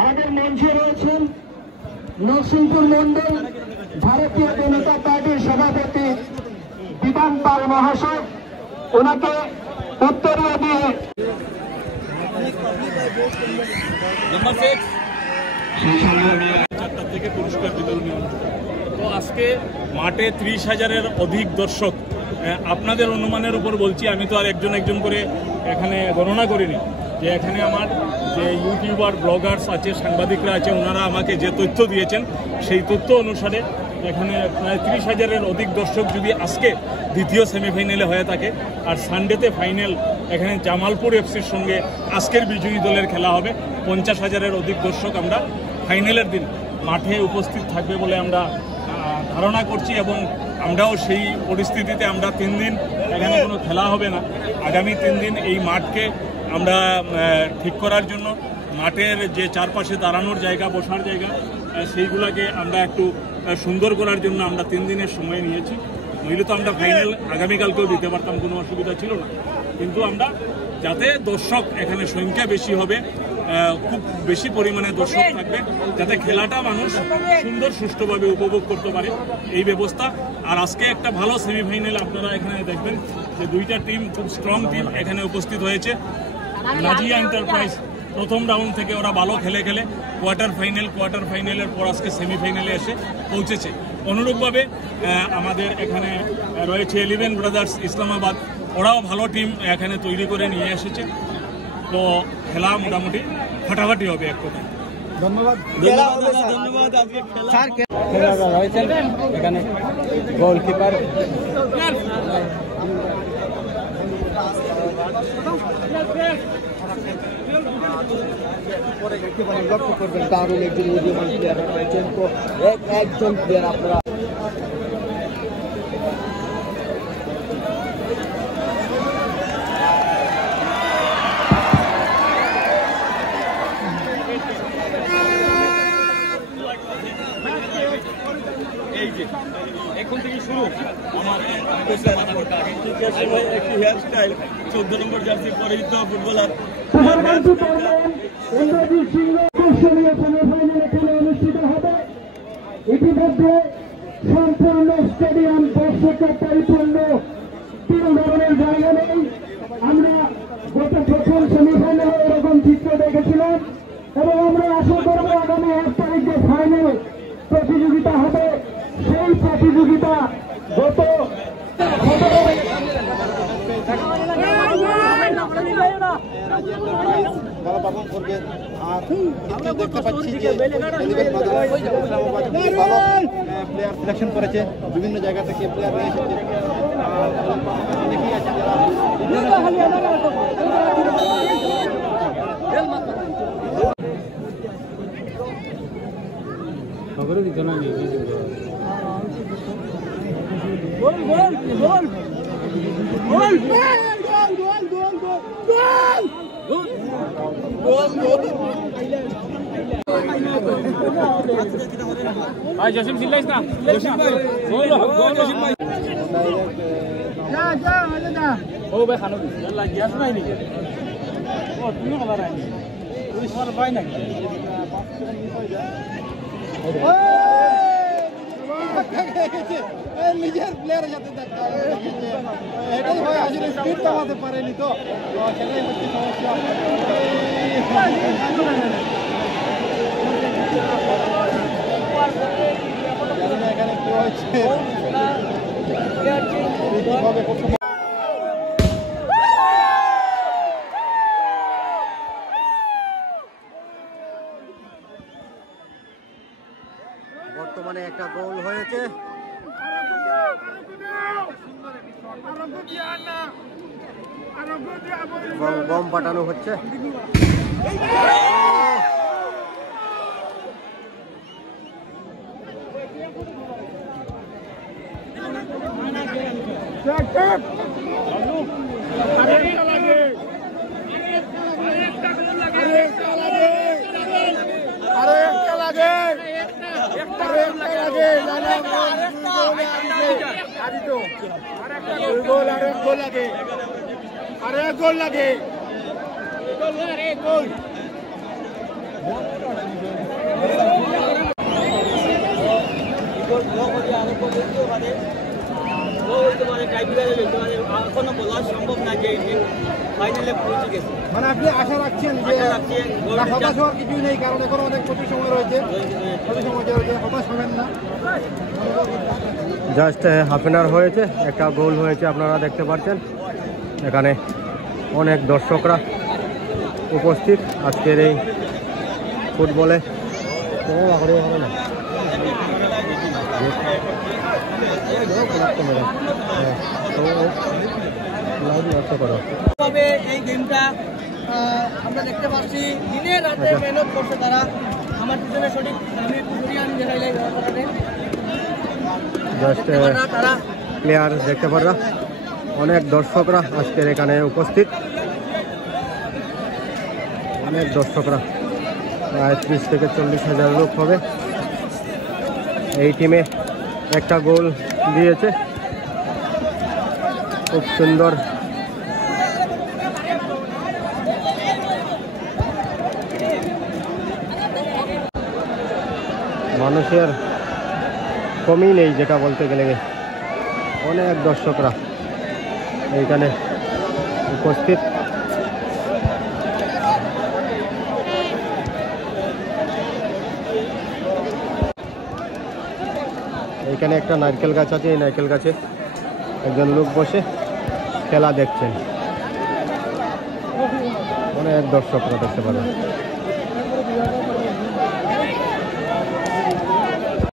আমাদের মঞ্চে রয়েছেন নরসিংপুর মন্ডল ভারতীয় জনতা পার্টির সভাপতি বিধান পাল মহাশয়, ওনাকে উত্তরীয় দিয়ে থেকে পুরস্কার বিতরণী। তো আজকে মাঠে 30,000-এর অধিক দর্শক। আপনাদের অনুমানের উপর বলছি, আমি তো আর একজন করে এখানে গণনা করিনি। যে এখানে আমার যে ইউটিউবার ব্লগার্স আছে, সাংবাদিকরা আছে, ওনারা আমাকে যে তথ্য দিয়েছেন সেই তথ্য অনুসারে এখানে প্রায় 30,000-এর অধিক দর্শক যদি আজকে দ্বিতীয় সেমিফাইনালে হয়ে থাকে, আর সানডেতে ফাইনাল এখানে জামালপুর এফসির সঙ্গে আজকের বিজয়ী দলের খেলা হবে, 50,000-এর অধিক দর্শক আমরা ফাইনালের দিন মাঠে উপস্থিত থাকবে বলে আমরা ধারণা করছি। এবং আমরাও সেই পরিস্থিতিতে আমরা 3 দিন এখানে কোনো খেলা হবে না, আগামী 3 দিন এই মাঠকে আমরা ঠিক করার জন্য মাঠের যে চারপাশে দাঁড়ানোর জায়গা, বসার জায়গা, সেইগুলোকে আমরা একটু সুন্দর করার জন্য আমরা 3 দিনের সময় নিয়েছি। নইলে তো আমরা ফাইনাল আগামীকালকেও দিতে পারতাম, কোনো অসুবিধা ছিল না। কিন্তু আমরা যাতে দর্শক এখানে সংখ্যা বেশি হবে, খুব বেশি পরিমাণে দর্শক থাকবে, যাতে খেলাটা মানুষ সুন্দর সুষ্ঠুভাবে উপভোগ করতে পারে এই ব্যবস্থা। আর আজকে একটা ভালো সেমিফাইনাল আপনারা এখানে দেখবেন যে 2টা টিম, খুব স্ট্রং টিম এখানে উপস্থিত হয়েছে। নাজিয়া এন্টারপ্রাইজ প্রথম রাউন্ড থেকে ওরা ভালো খেলে কোয়ার্টার ফাইনালের পর আজকে সেমিফাইনালে এসে পৌঁছেছে। অনুরূপভাবে আমাদের এখানে রয়েছে 11 ব্রাদার্স ইসলামাবাদ, ওরাও ভালো টিম এখানে তৈরি করে নিয়ে এসেছে। তো খেলা মোটামুটি ফাটাফাটি হবে এক কথায়। ধন্যবাদ। রয়েছেন এখানে গোলকিপার লক্ষ্য করবেন, দারুণ একজন উদীয়মান প্লেয়ার রয়েছেন। তো একজন প্লেয়ার আপনারা এখন থেকে শুরু আমার একটি হেয়ার স্টাইল, 14 নম্বর জার্সি পরে দিতে হবে ফুটবলার। ইতিমধ্যে সম্পূর্ণ স্টেডিয়াম দর্শকে পরিপূর্ণ, তিন ধরনের জায়গা নেই। আমরা গত প্রথম সেমিফাইনালে এরকম চিত্র দেখেছিলাম এবং আমরা আশা করব আগামী 1 তারিখে ফাইনাল প্রতিযোগিতা হবে। সেই প্রতিযোগিতা গত ভালো পারফর্ম করবে। আর দেখতে পাচ্ছি যে ভালো প্লেয়ার সিলেকশন করেছে, বিভিন্ন জায়গা থেকে প্লেয়ার এসেছে। ভাই জসিম চিল্লাইস না, জসিম ভাই জসিম ভাই ও ভাই খানো লাগিয়াছ নাই নাকি? ও তুমি কলা নাই, তুমি সবার পাই নাকি? নিজের প্লেয়ারের সাথে দেখা এটাই হয়, আসলে স্পিড কমাতে পারেনি তো সেটাই হচ্ছে সমস্যা। এখানে কি হয়েছে বর্তমানে একটা গোল হয়েছে। বম পাঠানো হচ্ছে। গোল লাগে। এখনো বলা সম্ভব না যে ফাইনালে পৌঁছে গেছে। মানে আপনি আশা রাখছেন যে না, হতাশ হওয়ার কিছুই নেই, কারণ এখনো অনেক প্রচুর সময় রয়েছে, প্রচুর সময় রয়েছে, হতাশ হবেন না। জাস্ট হাফ অ্যান আওয়ার হয়েছে, একটা গোল হয়েছে, আপনারা দেখতে পাচ্ছেন। এখানে অনেক দর্শকরা উপস্থিত আজকের এই ফুটবলে। তবে এই গেমটা আমরা দেখতে পাচ্ছি দিনে রাতে মেহনত করছে তারা। আমার পিছনে সঠিক আমি দেখাইলাই জাস্ট তারা প্লেয়ার দেখতে পাররা, অনেক দর্শকরা আজকের এখানে উপস্থিত, অনেক দর্শকরা, প্রায় 30 থেকে 40,000 লোক হবে। এই টিমে একটা গোল দিয়েছে, খুব সুন্দর। মানুষের কমই নেই যেটা বলতে গেলে, অনেক দর্শকরা এইখানে উপস্থিত। এইখানে একটা নারকেল গাছ আছে, এই নারকেল গাছে একজন লোক বসে খেলা দেখছেন, অনেক দর্শকরা দেখতে পাবেন।